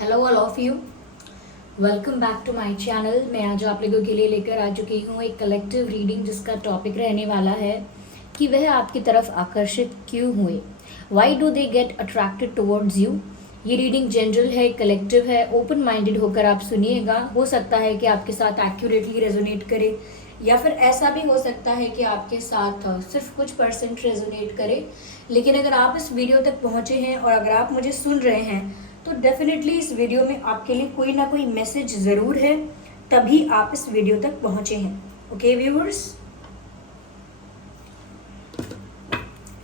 Hello all of you, welcome back to my channel. मैं आज आप लोगों के लिए लेकर आ चुकी हूँ एक कलेक्टिव रीडिंग जिसका टॉपिक रहने वाला है कि वह आपकी तरफ आकर्षित क्यों हुए। Why do they get attracted towards you. ये रीडिंग जनरल है, कलेक्टिव है, ओपन माइंडेड होकर आप सुनिएगा। हो सकता है कि आपके साथ एक्यूरेटली रेजोनेट करे या फिर ऐसा भी हो सकता है कि आपके साथ सिर्फ कुछ परसेंट रेजोनेट करे। लेकिन अगर आप इस वीडियो तक पहुँचे हैं और अगर आप मुझे सुन रहे हैं तो डेफिनेटली इस वीडियो में आपके लिए कोई ना कोई मैसेज ज़रूर है, तभी आप इस वीडियो तक पहुंचे हैं। ओके व्यूअर्स,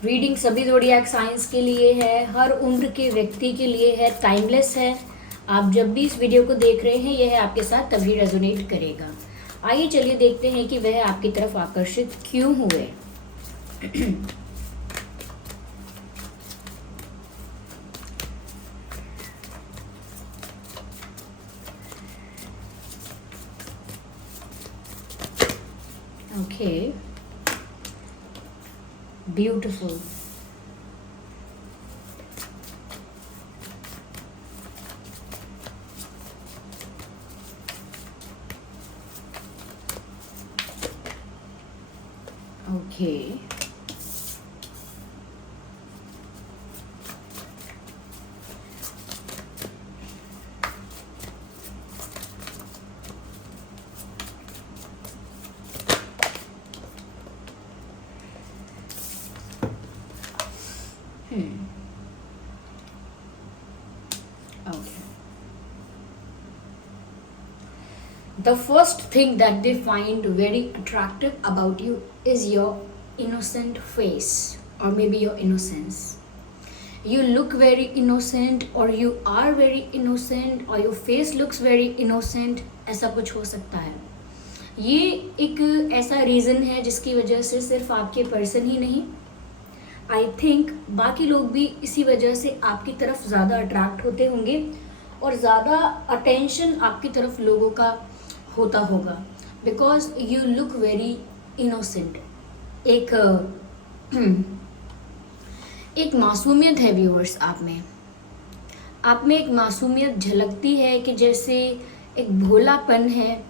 रीडिंग सभी ज़ोडिएक साइंस के लिए है, हर उम्र के व्यक्ति के लिए है, टाइमलेस है। आप जब भी इस वीडियो को देख रहे हैं यह आपके साथ तभी रेजोनेट करेगा। आइए चलिए देखते हैं कि वह आपकी तरफ आकर्षित क्यों हुए। Okay, beautiful. Okay. Okay. The first thing that they find very attractive about you is your innocent face or maybe your innocence. You look very innocent or you are very innocent or your face looks very innocent, ऐसा कुछ हो सकता है। ये एक ऐसा reason है जिसकी वजह से सिर्फ आपके पर्सन ही नहीं, आई थिंक बाकी लोग भी इसी वजह से आपकी तरफ ज़्यादा अट्रैक्ट होते होंगे और ज़्यादा अटेंशन आपकी तरफ लोगों का होता होगा, because you look very innocent. एक मासूमियत है व्यूअर्स आप में एक मासूमियत झलकती है कि जैसे एक भोलापन है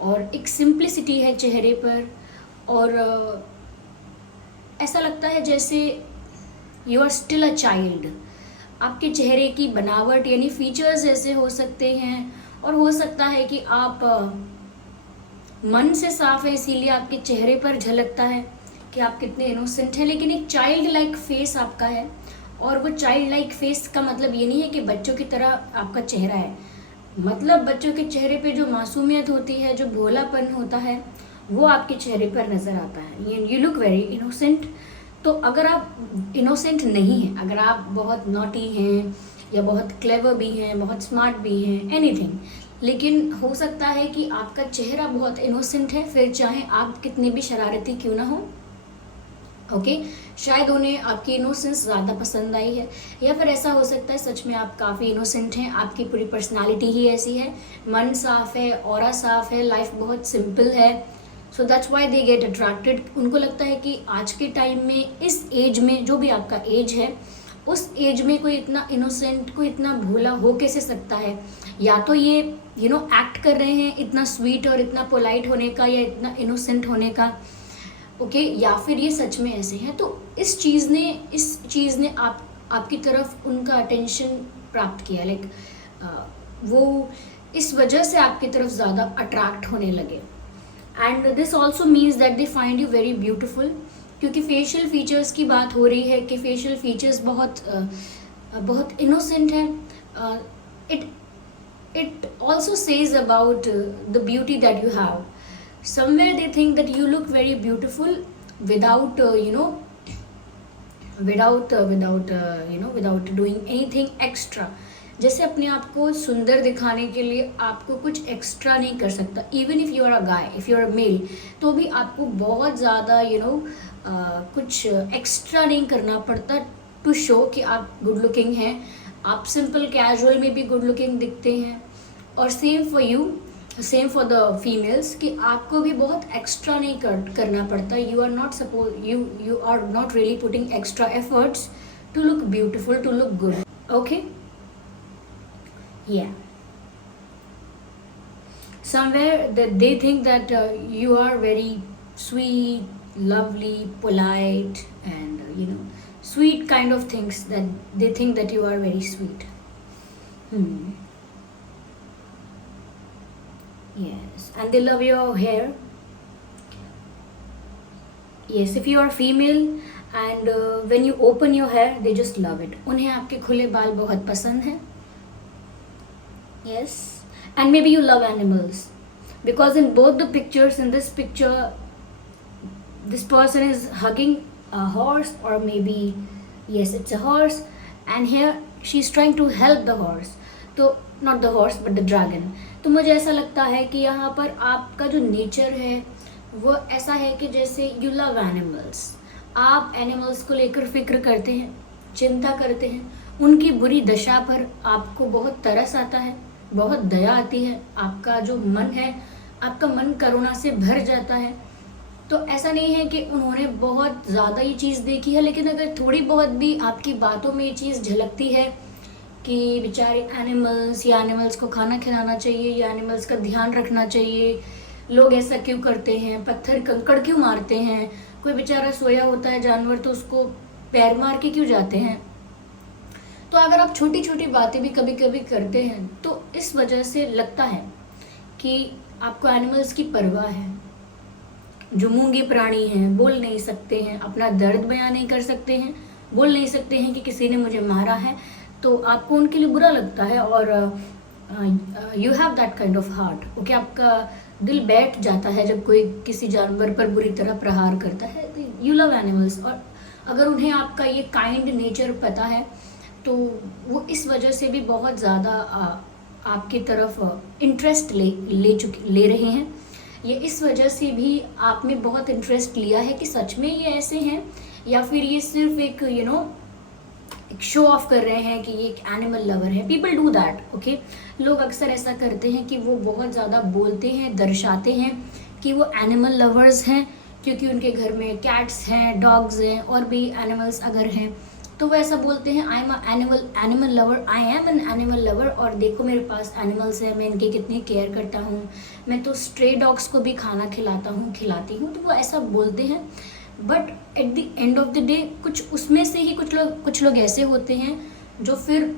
और एक सिंप्लिसिटी है चेहरे पर, और ऐसा लगता है जैसे you are still a child. आपके चेहरे की बनावट यानी फीचर्स ऐसे हो सकते हैं, और हो सकता है कि आप मन से साफ है इसीलिए आपके चेहरे पर झलकता है कि आप कितने इनोसेंट हैं, लेकिन एक चाइल्ड लाइक फेस आपका है। और वो चाइल्ड लाइक फेस का मतलब ये नहीं है कि बच्चों की तरह आपका चेहरा है, मतलब बच्चों के चेहरे पे जो मासूमियत होती है, जो भोलापन होता है, वो आपके चेहरे पर नज़र आता है। You look very innocent. तो अगर आप इनोसेंट नहीं हैं, अगर आप बहुत नॉटी हैं या बहुत क्लेवर भी हैं, बहुत स्मार्ट भी हैं, एनीथिंग, लेकिन हो सकता है कि आपका चेहरा बहुत इनोसेंट है, फिर चाहे आप कितने भी शरारती क्यों ना हो। ओके, शायद उन्हें आपकी इनोसेंस ज़्यादा पसंद आई है, या फिर ऐसा हो सकता है सच में आप काफ़ी इनोसेंट हैं, आपकी पूरी पर्सनालिटी ही ऐसी है, मन साफ है, ऑरा साफ है, लाइफ बहुत सिंपल है। So that's why they get attracted. उनको लगता है कि आज के टाइम में, इस एज में, जो भी आपका एज है, उस एज में कोई इतना इनोसेंट, कोई इतना भोला हो कैसे सकता है। या तो ये एक्ट कर रहे हैं इतना स्वीट और इतना पोलाइट होने का या इतना इनोसेंट होने का, ओके, या फिर ये सच में ऐसे हैं। तो इस चीज़ ने आपकी तरफ उनका अटेंशन प्राप्त किया, लाइक वो इस वजह से आपकी तरफ ज़्यादा अट्रैक्ट होने लगे। And this also means that they find you very beautiful, क्योंकि फेशियल फीचर्स की बात हो रही है कि फेशियल फीचर्स बहुत इनोसेंट है। It also says about the beauty that you have. somewhere they think that you look very beautiful without without doing anything extra। जैसे अपने आप को सुंदर दिखाने के लिए आपको कुछ एक्स्ट्रा नहीं कर सकता। Even if you are a guy, if you are a male, तो भी आपको बहुत ज़्यादा कुछ एक्स्ट्रा नहीं करना पड़ता टू शो कि आप गुड लुकिंग हैं। आप सिंपल कैजुअल में भी गुड लुकिंग दिखते हैं। और सेम फॉर द फीमेल्स कि आपको भी बहुत एक्स्ट्रा नहीं करना पड़ता। You are not really putting extra efforts to look beautiful, to look good. Okay, Yeah, somewhere that they think that you are very sweet, lovely, polite, and sweet kind of things, that they think that you are very sweet. Hmm. Yes, and they love your hair. Yes, if you are female and when you open your hair, they just love it. उन्हें आपके खुले बाल बहुत पसंद है. Yes, and maybe you love animals, because in both the pictures, in this picture, this person is hugging a horse, or maybe, yes, it's a horse, and here she's trying to help the horse. तो not the horse but the dragon. तो मुझे ऐसा लगता है कि यहाँ पर आपका जो नेचर है वो ऐसा है कि जैसे यू लव एनिमल्स, आप एनिमल्स को लेकर फिक्र करते हैं, चिंता करते हैं, उनकी बुरी दशा पर आपको बहुत तरस आता है, बहुत दया आती है, आपका जो मन है, आपका मन करुणा से भर जाता है. तो ऐसा नहीं है कि उन्होंने बहुत ज़्यादा ये चीज़ देखी है, लेकिन अगर थोड़ी बहुत भी आपकी बातों में ये चीज़ झलकती है कि बेचारे एनिमल्स, या एनिमल्स को खाना खिलाना चाहिए, या एनिमल्स का ध्यान रखना चाहिए, लोग ऐसा क्यों करते हैं, पत्थर कंकड़ क्यों मारते हैं, कोई बेचारा सोया होता है जानवर तो उसको पैर मार के क्यों जाते हैं. तो अगर आप छोटी छोटी बातें भी कभी कभी करते हैं तो इस वजह से लगता है कि आपको एनिमल्स की परवाह है. जो मूंगे प्राणी हैं, बोल नहीं सकते हैं, अपना दर्द बयां नहीं कर सकते हैं, बोल नहीं सकते हैं कि किसी ने मुझे मारा है, तो आपको उनके लिए बुरा लगता है, और you have that kind of heart. Okay, आपका दिल बैठ जाता है जब कोई किसी जानवर पर बुरी तरह प्रहार करता है. यू लव एनिमल्स, और अगर उन्हें आपका ये काइंड नेचर पता है तो वो इस वजह से भी बहुत ज़्यादा आपकी तरफ इंटरेस्ट ले रहे हैं. ये इस वजह से भी आप में बहुत इंटरेस्ट लिया है कि सच में ये ऐसे हैं, या फिर ये सिर्फ एक एक शो ऑफ कर रहे हैं कि ये एक एनिमल लवर है. People do that. ओके, लोग अक्सर ऐसा करते हैं कि वो बहुत ज़्यादा बोलते हैं, दर्शाते हैं कि वो एनिमल लवर्स हैं, क्योंकि उनके घर में कैट्स हैं, डॉग्स हैं, और भी एनिमल्स अगर हैं तो वो ऐसा बोलते हैं, I am animal lover, I am an animal lover, और देखो मेरे पास एनिमल्स हैं, मैं इनकी कितनी केयर करता हूँ, मैं तो स्ट्रे डॉग्स को भी खाना खिलाती हूँ. तो वो ऐसा बोलते हैं, but at the end of the day कुछ उसमें से ही कुछ लोग ऐसे होते हैं जो फिर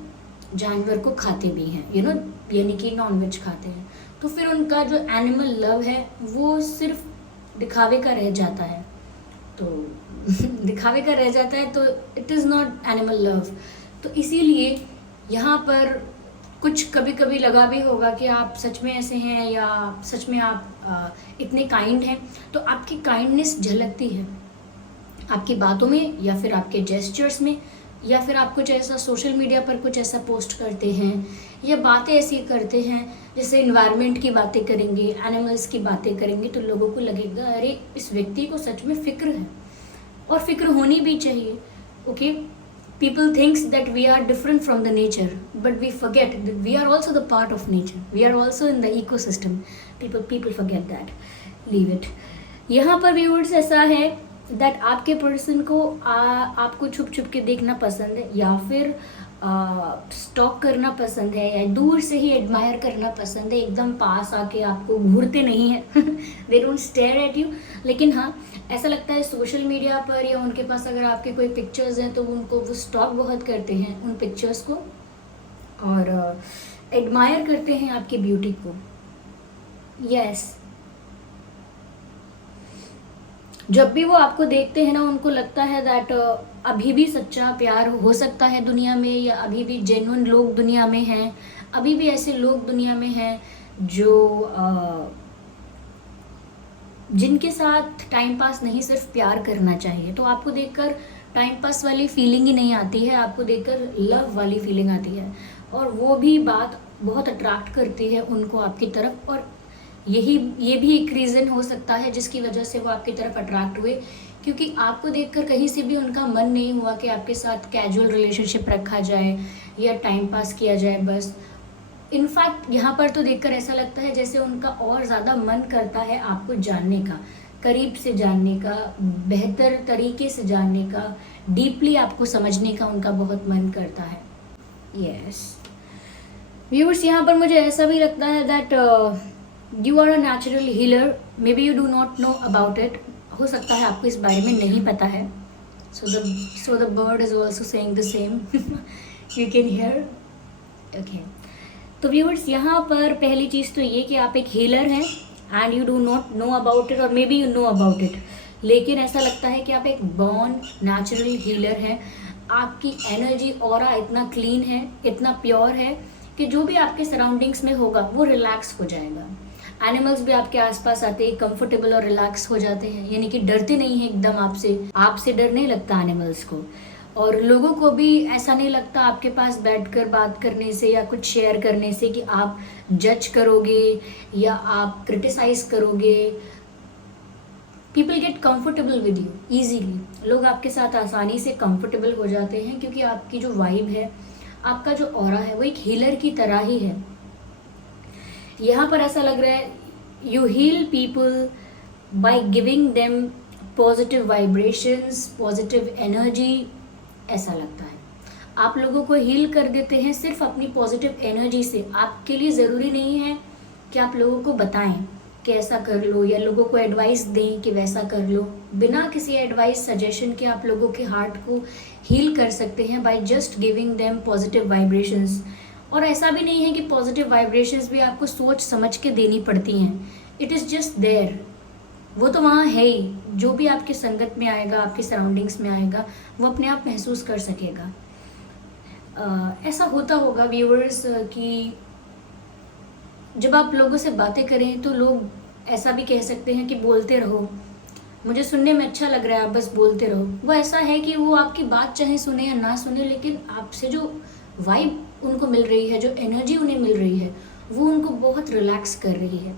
जानवर को खाते भी हैं, यानी कि नॉनवेज खाते हैं. तो फिर उनका जो एनिमल लव है वो सिर्फ दिखावे का रह जाता है. तो दिखावे का रह जाता है, तो it is not animal love. तो इसीलिए यहाँ पर कुछ कभी कभी लगा भी होगा कि आप सच में ऐसे हैं, या सच में आप इतने काइंड हैं. तो आपकी काइंडनेस झलकती है आपकी बातों में, या फिर आपके जेस्चर्स में, या फिर आप कुछ ऐसा सोशल मीडिया पर कुछ ऐसा पोस्ट करते हैं, या बातें ऐसी करते हैं, जैसे इन्वायरमेंट की बातें करेंगे, एनिमल्स की बातें करेंगे, तो लोगों को लगेगा अरे इस व्यक्ति को सच में फिक्र है, और फिक्र होनी भी चाहिए. Okay, people thinks that we are different from the nature, but we forget that we are also the part of nature, we are also in the ecosystem. people forget that. Leave it. यहाँ पर viewers ऐसा है that आपके person को आपको छुप छुप के देखना पसंद है, या फिर स्टॉक करना पसंद है, या दूर से ही एडमायर करना पसंद है, एकदम पास आके आपको घूरते नहीं है. They don't stare at you. लेकिन हाँ, ऐसा लगता है सोशल मीडिया पर या उनके पास अगर आपके कोई पिक्चर्स हैं तो उनको वो स्टॉक बहुत करते हैं उन पिक्चर्स को, और एडमायर करते हैं आपकी ब्यूटी को. यस, जब भी वो आपको देखते हैं ना, उनको लगता है दैट अभी भी सच्चा प्यार हो सकता है दुनिया में, या अभी भी जेन्युइन लोग दुनिया में हैं, अभी भी ऐसे लोग दुनिया में हैं जो जिनके साथ टाइम पास नहीं सिर्फ प्यार करना चाहिए. तो आपको देखकर टाइम पास वाली फीलिंग ही नहीं आती है, आपको देखकर लव वाली फीलिंग आती है, और वो भी बात बहुत अट्रैक्ट करती है उनको आपकी तरफ. और ये भी एक रीज़न हो सकता है जिसकी वजह से वो आपकी तरफ अट्रैक्ट हुए, क्योंकि आपको देखकर कहीं से भी उनका मन नहीं हुआ कि आपके साथ कैजुअल रिलेशनशिप रखा जाए या टाइम पास किया जाए बस. इनफैक्ट यहाँ पर तो देखकर ऐसा लगता है जैसे उनका और ज़्यादा मन करता है आपको जानने का, करीब से जानने का, बेहतर तरीके से जानने का, डीपली आपको समझने का उनका बहुत मन करता है. यस, व्यूअर्स, यहाँ पर मुझे ऐसा भी लगता है that you are a natural healer, may B you do not know about it. हो सकता है आपको इस बारे में नहीं पता है। So the bird is also saying the same, you can hear. Okay, तो व्यूअर्स, यहाँ पर पहली चीज़ तो ये कि आप एक हीलर हैं and you do not know about it, और may be you know about it, लेकिन ऐसा लगता है कि आप एक बॉर्न नेचुरल हीलर हैं। आपकी एनर्जी ऑरा इतना क्लीन है, इतना प्योर है कि जो भी आपके सराउंडिंग्स में होगा वो रिलैक्स हो जाएगा। एनिमल्स भी आपके आसपास आते ही कंफर्टेबल और रिलैक्स हो जाते हैं, यानी कि डरते नहीं हैं एकदम आपसे। आपसे डर नहीं लगता एनिमल्स को, और लोगों को भी ऐसा नहीं लगता आपके पास बैठकर बात करने से या कुछ शेयर करने से कि आप जज करोगे या आप क्रिटिसाइज करोगे। People get comfortable with you easily. लोग आपके साथ आसानी से कंफर्टेबल हो जाते हैं क्योंकि आपकी जो वाइब है, आपका जो ऑरा है, वो एक हीलर की तरह ही है। यहाँ पर ऐसा लग रहा है you heal people by giving them positive vibrations, positive energy. ऐसा लगता है आप लोगों को हील कर देते हैं सिर्फ अपनी पॉजिटिव एनर्जी से। आपके लिए ज़रूरी नहीं है कि आप लोगों को बताएं कि ऐसा कर लो या लोगों को एडवाइस दें कि वैसा कर लो। बिना किसी एडवाइस सजेशन के आप लोगों के हार्ट को हील कर सकते हैं by just giving them positive vibrations. और ऐसा भी नहीं है कि पॉजिटिव वाइब्रेशंस भी आपको सोच समझ के देनी पड़ती हैं। इट इज़ जस्ट देयर, वो तो वहाँ है ही। जो भी आपकी संगत में आएगा, आपके सराउंडिंग्स में आएगा, वो अपने आप महसूस कर सकेगा। ऐसा होता होगा व्यूअर्स कि जब आप लोगों से बातें करें तो लोग ऐसा भी कह सकते हैं कि बोलते रहो, मुझे सुनने में अच्छा लग रहा है, आप बस बोलते रहो। वो ऐसा है कि वो आपकी बात चाहे सुने या ना सुने, लेकिन आपसे जो वाइब उनको मिल रही है, जो एनर्जी उन्हें मिल रही है, वो उनको बहुत रिलैक्स कर रही है।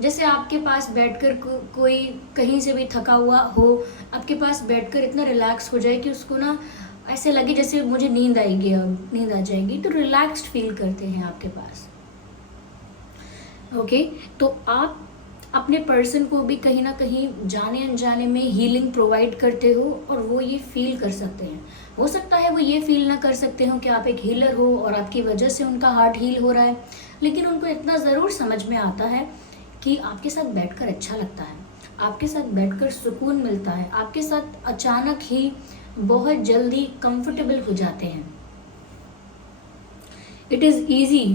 जैसे आपके पास बैठकर कोई कहीं से भी थका हुआ हो, आपके पास बैठकर इतना रिलैक्स हो जाए कि उसको ना ऐसे लगे जैसे मुझे नींद आएगी, अब नींद आ जाएगी, तो रिलैक्स्ड फील करते हैं आपके पास। ओके, तो आप अपने पर्सन को भी कहीं ना कहीं जाने अनजाने में हीलिंग प्रोवाइड करते हो और वो ये फील कर सकते हैं। हो सकता है वो ये फील ना कर सकते हो कि आप एक हीलर हो और आपकी वजह से उनका हार्ट हील हो रहा है, लेकिन उनको इतना ज़रूर समझ में आता है कि आपके साथ बैठकर अच्छा लगता है, आपके साथ बैठकर सुकून मिलता है, आपके साथ अचानक ही बहुत जल्दी कंफर्टेबल हो जाते हैं। It is easy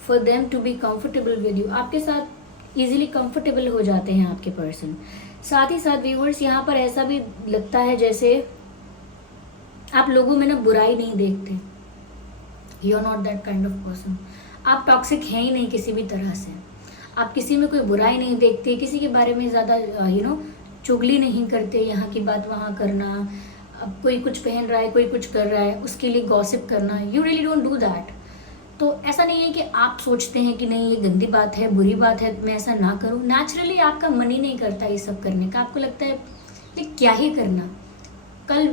for them to be comfortable with you. आपके साथ इजीली कंफर्टेबल हो जाते हैं आपके पर्सन। साथ ही साथ व्यूअर्स, यहाँ पर ऐसा भी लगता है जैसे आप लोगों में ना बुराई नहीं देखते। You are not that kind of person. आप टॉक्सिक हैं ही नहीं किसी भी तरह से। आप किसी में कोई बुराई नहीं देखते, किसी के बारे में ज़्यादा चुगली नहीं करते, यहाँ की बात वहाँ करना, अब कोई कुछ पहन रहा है, कोई कुछ कर रहा है, उसके लिए गॉसिप करना। You really don't do that. तो ऐसा नहीं है कि आप सोचते हैं कि नहीं ये गंदी बात है, बुरी बात है, मैं ऐसा ना करूं। नेचुरली आपका मन ही नहीं करता ये सब करने का। आपको लगता है ये क्या ही करना, कल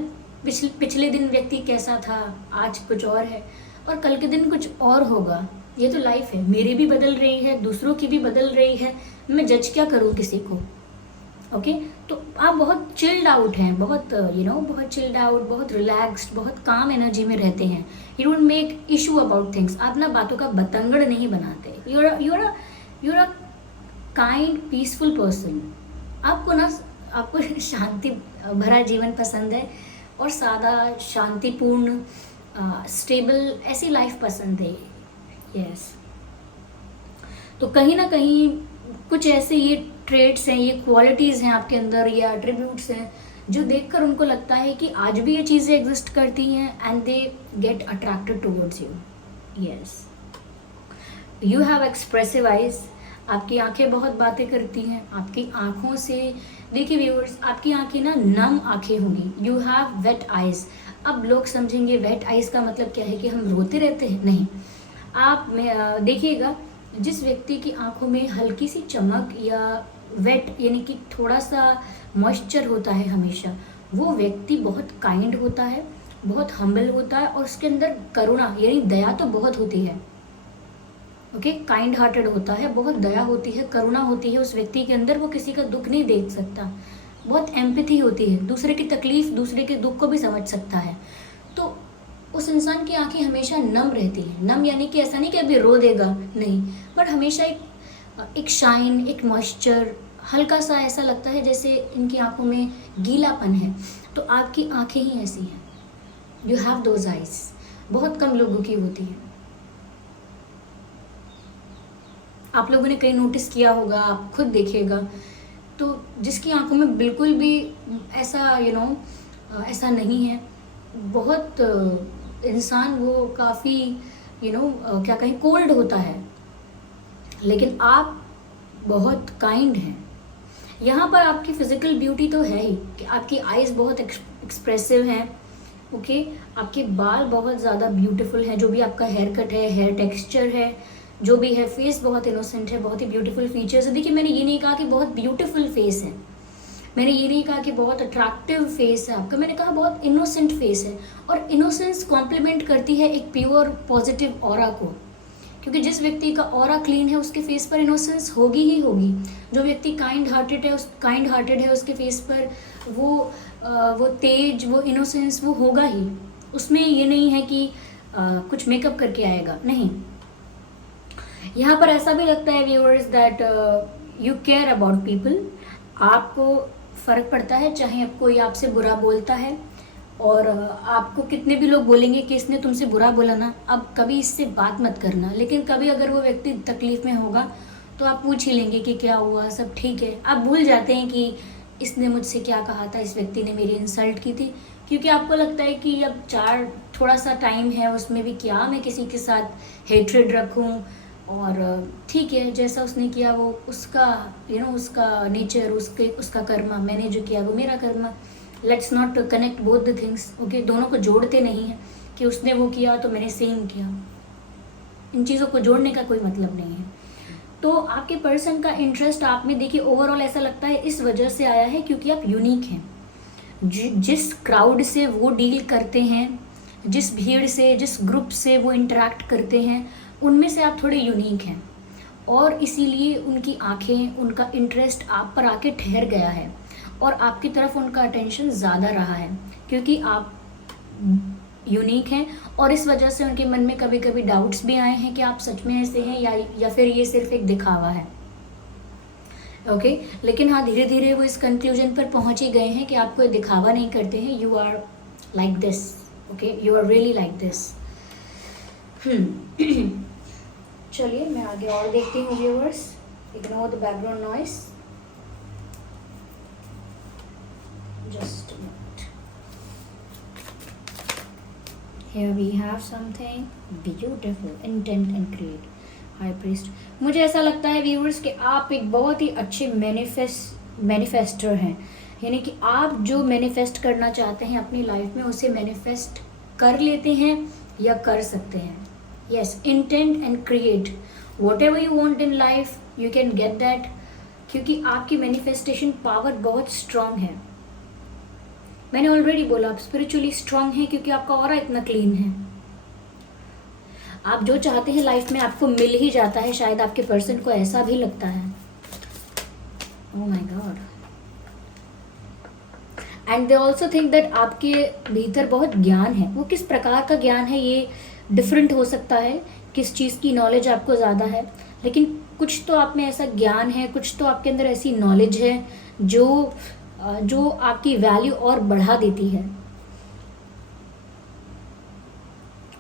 पिछले दिन व्यक्ति कैसा था, आज कुछ और है और कल के दिन कुछ और होगा। ये तो लाइफ है, मेरी भी बदल रही है, दूसरों की भी बदल रही है, मैं जज क्या करूं किसी को। ओके, तो आप बहुत चिल्ड आउट हैं, बहुत बहुत चिल्ड आउट, बहुत रिलैक्स्ड, बहुत काम एनर्जी में रहते हैं। You don't make issue about things. आप ना बातों का बतंगड़ नहीं बनाते। You're a kind peaceful person. आपको शांति भरा जीवन पसंद है और सादा, शांतिपूर्ण, स्टेबल ऐसी लाइफ पसंद है। यस, तो कहीं ना कहीं कुछ ऐसे ये ट्रेड्स हैं, ये क्वालिटीज़ हैं आपके अंदर, ये एट्रीब्यूट्स हैं जो देखकर उनको लगता है कि आज भी ये चीज़ें एग्जिस्ट करती हैं and they get attracted towards you. Yes, you have expressive eyes. आपकी आंखें बहुत बातें करती हैं। आपकी आंखों से, देखिए व्यूअर्स, आपकी आंखें ना नम आंखें होंगी। You have wet eyes. अब लोग समझेंगे वेट आइज का मतलब क्या है कि हम रोते रहते हैं, नहीं। आप देखिएगा, जिस व्यक्ति की आंखों में हल्की सी चमक या वेट यानी कि थोड़ा सा मॉइस्चर होता है हमेशा, वो व्यक्ति बहुत काइंड होता है, बहुत हम्बल होता है और उसके अंदर करुणा यानी दया तो बहुत होती है। ओके, काइंड हार्टेड होता है, बहुत दया होती है, करुणा होती है उस व्यक्ति के अंदर। वो किसी का दुख नहीं देख सकता, बहुत एम्पैथी होती है, दूसरे की तकलीफ, दूसरे के दुख को भी समझ सकता है। तो उस इंसान की आंखें हमेशा नम रहती हैं। नम यानी कि ऐसा नहीं कि अभी रो देगा, नहीं, बट हमेशा एक शाइन, एक मॉइस्चर, हल्का सा ऐसा लगता है जैसे इनकी आंखों में गीलापन है। तो आपकी आंखें ही ऐसी हैं, यू हैव दोज आइज। बहुत कम लोगों की होती है। आप लोगों ने कहीं नोटिस किया होगा, आप खुद देखिएगा, तो जिसकी आंखों में बिल्कुल भी ऐसा ऐसा नहीं है, बहुत इंसान वो काफ़ी क्या कहें, कोल्ड होता है, लेकिन आप बहुत काइंड हैं। यहाँ पर आपकी फिजिकल ब्यूटी तो है ही कि आपकी आईज बहुत एक्सप्रेसिव हैं, ओके, आपके बाल बहुत ज़्यादा ब्यूटीफुल हैं, जो भी आपका हेयर कट है, हेयर टेक्सचर है, जो भी है, फेस बहुत इनोसेंट है, बहुत ही ब्यूटीफुल फीचर्स है। देखिए, मैंने ये नहीं कहा कि बहुत ब्यूटीफुल फेस है, मैंने ये नहीं कहा कि बहुत अट्रैक्टिव फेस है आपका, मैंने कहा बहुत इनोसेंट फेस है। और इनोसेंस कॉम्प्लीमेंट करती है एक प्योर पॉजिटिव ऑरा को, क्योंकि जिस व्यक्ति का ऑरा क्लीन है उसके फेस पर इनोसेंस होगी ही होगी। जो व्यक्ति काइंड हार्टेड है उसके फेस पर वो तेज, वो इनोसेंस वो होगा ही। उसमें ये नहीं है कि कुछ मेकअप करके आएगा, नहीं। यहाँ पर ऐसा भी लगता है viewers that you care about people. आपको फ़र्क पड़ता है, चाहे अब कोई आपसे बुरा बोलता है, और आपको कितने भी लोग बोलेंगे कि इसने तुमसे बुरा बोला ना, अब कभी इससे बात मत करना। लेकिन कभी अगर वो व्यक्ति तकलीफ़ में होगा तो आप पूछ ही लेंगे कि क्या हुआ, सब ठीक है। आप भूल जाते हैं कि इसने मुझसे क्या कहा था, इस व्यक्ति ने मेरी इंसल्ट की थी, क्योंकि आपको लगता है कि अब थोड़ा सा टाइम है, उसमें भी क्या मैं किसी के साथ हेट्रेड रखूं, और ठीक है, जैसा उसने किया वो उसका उसका नेचर, उसका कर्मा, मैंने जो किया वो मेरा Karma. Let's not connect both the things, okay. दोनों को जोड़ते नहीं हैं कि उसने वो किया तो मैंने सेम किया। इन चीज़ों को जोड़ने का कोई मतलब नहीं है। तो आपके पर्सन का इंटरेस्ट आप में, देखिए, ओवरऑल ऐसा लगता है इस वजह से आया है क्योंकि आप यूनिक हैं। जिस क्राउड से वो डील करते हैं, जिस भीड़ से, जिस ग्रुप से वो इंटरेक्ट करते हैं, उनमें से आप थोड़े यूनिक हैं, और इसीलिए उनकी आंखें, उनका इंटरेस्ट आप पर आके ठहर गया है, और आपकी तरफ उनका अटेंशन ज़्यादा रहा है क्योंकि आप यूनिक हैं। और इस वजह से उनके मन में कभी कभी डाउट्स भी आए हैं कि आप सच में ऐसे हैं या फिर ये सिर्फ एक दिखावा है, ओके। लेकिन हाँ, धीरे धीरे वो इस कंक्लूजन पर पहुंच ही गए हैं कि आप कोई दिखावा नहीं करते हैं, you are like this, okay, you are really like this. चलिए मैं आगे और देखती हूँ viewers. Ignore the background noise, just a minute. Here we have something beautiful, intent and create. High priest. मुझे ऐसा लगता है व्यूअर्स कि आप एक बहुत ही अच्छे मैनिफेस्टर हैं, यानी कि आप जो मैनिफेस्ट करना चाहते हैं अपनी लाइफ में उसे मैनिफेस्ट कर लेते हैं या कर सकते हैं। Yes, intent and create. Whatever you want in life, you can get that. क्योंकि आपकी मैनिफेस्टेशन पावर बहुत स्ट्रांग है। मैंने ऑलरेडी बोला आप स्पिरिचुअली स्ट्रांग हैं क्योंकि आपका ऑरा इतना क्लीन है। आप जो चाहते हैं लाइफ में आपको मिल ही जाता है, शायद आपके पर्सन को ऐसा भी लगता है। Oh my God. And they also think that आपके भीतर बहुत ज्ञान है। वो किस प्रकार का ज्ञान है ये डिफरेंट हो सकता है, किस चीज़ की नॉलेज आपको ज़्यादा है, लेकिन कुछ तो आप में ऐसा ज्ञान है, कुछ तो आपके अंदर ऐसी नॉलेज है जो आपकी वैल्यू और बढ़ा देती है।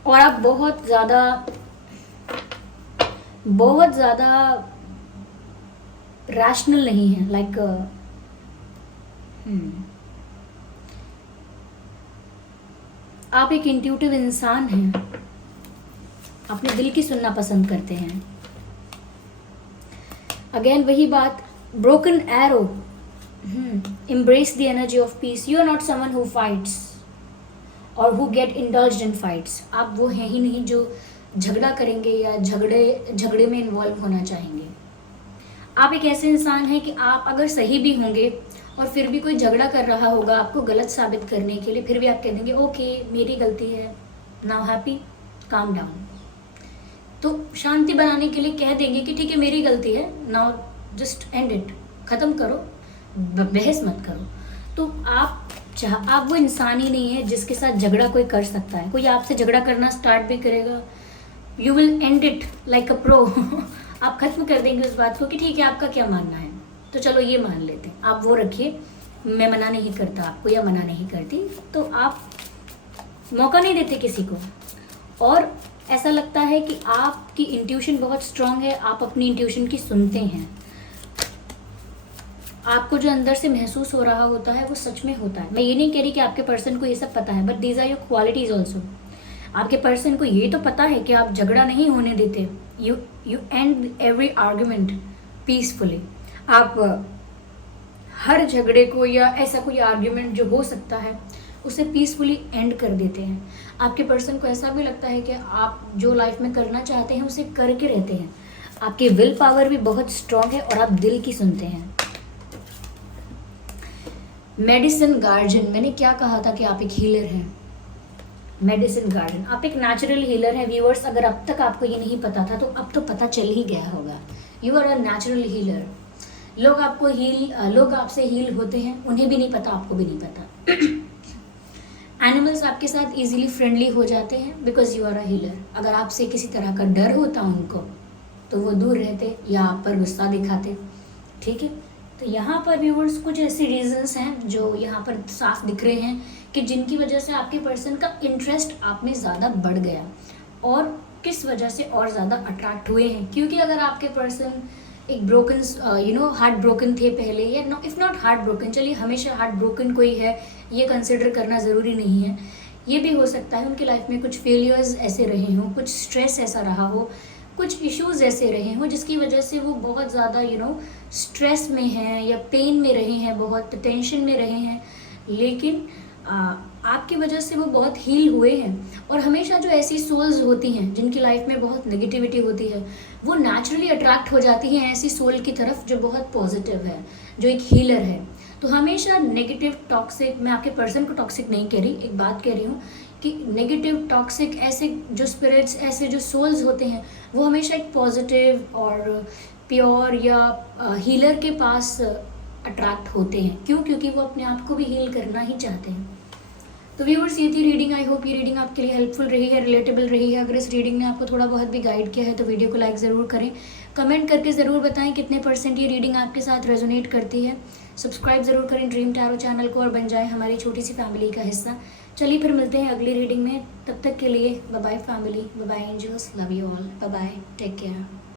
और आप बहुत ज़्यादा रैशनल नहीं है, लाइक आप एक इंट्यूटिव इंसान हैं, अपने दिल की सुनना पसंद करते हैं। अगेन वही बात, broken arrow, embrace the energy of peace. You are not someone who fights or who get indulged in fights. आप वो हैं ही नहीं जो झगड़ा करेंगे या झगड़े में इन्वॉल्व होना चाहेंगे। आप एक ऐसे इंसान हैं कि आप अगर सही भी होंगे और फिर भी कोई झगड़ा कर रहा होगा आपको गलत साबित करने के लिए, फिर भी आप कह देंगे ओके मेरी गलती है, नाउ हैप्पी, काम डाउन। तो शांति बनाने के लिए कह देंगे कि ठीक है मेरी गलती है, नाउ जस्ट एंड इट, ख़त्म करो, बहस मत करो। तो आप आप वो इंसान ही नहीं है जिसके साथ झगड़ा कोई कर सकता है। कोई आपसे झगड़ा करना स्टार्ट भी करेगा, you will and it like a pro. आप खत्म कर देंगे उस बात को कि ठीक है आपका क्या मानना है, तो चलो ये मान लेते हैं, आप वो रखिए, मैं मना नहीं करता आपको या मना नहीं करती। तो आप मौका नहीं देते किसी को, और ऐसा लगता है कि आपकी इंट्यूशन बहुत स्ट्रांग है, आप अपनी इंट्यूशन की सुनते हैं। आपको जो अंदर से महसूस हो रहा होता है वो सच में होता है। मैं ये नहीं कह रही कि आपके पर्सन को ये सब पता है, but these are your qualities also. आपके पर्सन को ये तो पता है कि आप झगड़ा नहीं होने देते, you and every argument peacefully. आप हर झगड़े को या ऐसा कोई आर्ग्यूमेंट जो हो सकता है उसे पीसफुली एंड कर देते हैं। आपके पर्सन को ऐसा भी लगता है कि आप जो लाइफ में करना चाहते हैं उसे करके रहते हैं। आपकी विल पावर भी बहुत स्ट्रांग है और आप दिल की सुनते हैं। मेडिसिन गार्जियन, मैंने क्या कहा था कि आप एक हीलर हैं। मेडिसिन गार्जियन, आप एक नेचुरल हीलर हैं व्यूअर्स। अगर अब तक आपको ये नहीं पता था तो अब तो पता चल ही गया होगा। You are a natural healer. लोग आपसे हील होते हैं, उन्हें भी नहीं पता, आपको भी नहीं पता। एनिमल्स आपके साथ इजीली फ्रेंडली हो जाते हैं because you are a healer. अगर आपसे किसी तरह का डर होता उनको तो वो दूर रहते या आप पर गुस्सा दिखाते। ठीक है, तो यहाँ पर व्यूअर्स कुछ ऐसे रीजंस हैं जो यहाँ पर साफ दिख रहे हैं कि जिनकी वजह से आपके पर्सन का इंटरेस्ट आप में ज़्यादा बढ़ गया, और किस वजह से और ज़्यादा अट्रैक्ट हुए हैं। क्योंकि अगर आपके पर्सन एक ब्रोकन हार्ट ब्रोकन थे पहले, या इफ़ नॉट हार्ट ब्रोकन, चलिए हमेशा हार्ट ब्रोकन कोई है ये कंसिडर करना ज़रूरी नहीं है। ये भी हो सकता है उनकी लाइफ में कुछ फेलियर्स ऐसे रहे हों, कुछ स्ट्रेस ऐसा रहा हो, कुछ इश्यूज ऐसे रहे हों जिसकी वजह से वो बहुत ज़्यादा स्ट्रेस में हैं या पेन में रहे हैं, बहुत टेंशन में रहे हैं। लेकिन आपकी वजह से वो बहुत हील हुए हैं। और हमेशा जो ऐसी सोल्स होती हैं जिनकी लाइफ में बहुत नेगेटिविटी होती है, वो नेचुरली अट्रैक्ट हो जाती हैं ऐसी सोल की तरफ जो बहुत पॉजिटिव है, जो एक हीलर है। तो हमेशा नेगेटिव टॉक्सिक, मैं आपके पर्सन को टॉक्सिक नहीं कह रही, एक बात कह रही हूँ कि नेगेटिव टॉक्सिक ऐसे जो स्पिरिट्स, ऐसे जो सोल्स होते हैं, वो हमेशा एक पॉजिटिव और प्योर या हीलर के पास अट्रैक्ट होते हैं। क्यों? क्योंकि वो अपने आप को भी हील करना ही चाहते हैं। तो व्यूअर्स, ये थी रीडिंग। आई होप ये रीडिंग आपके लिए हेल्पफुल रही है, रिलेटेबल रही है। अगर इस रीडिंग ने आपको थोड़ा बहुत भी गाइड किया है तो वीडियो को लाइक ज़रूर करें। कमेंट करके ज़रूर बताएं कितने % ये रीडिंग आपके साथ रेजोनेट करती है। सब्सक्राइब ज़रूर करें ड्रीम टैरो चैनल को और बन जाए हमारी छोटी सी फैमिली का हिस्सा। चलिए फिर मिलते हैं अगली रीडिंग में। तब तक के लिए bye bye family, bye bye angels, love you all, bye bye, take care.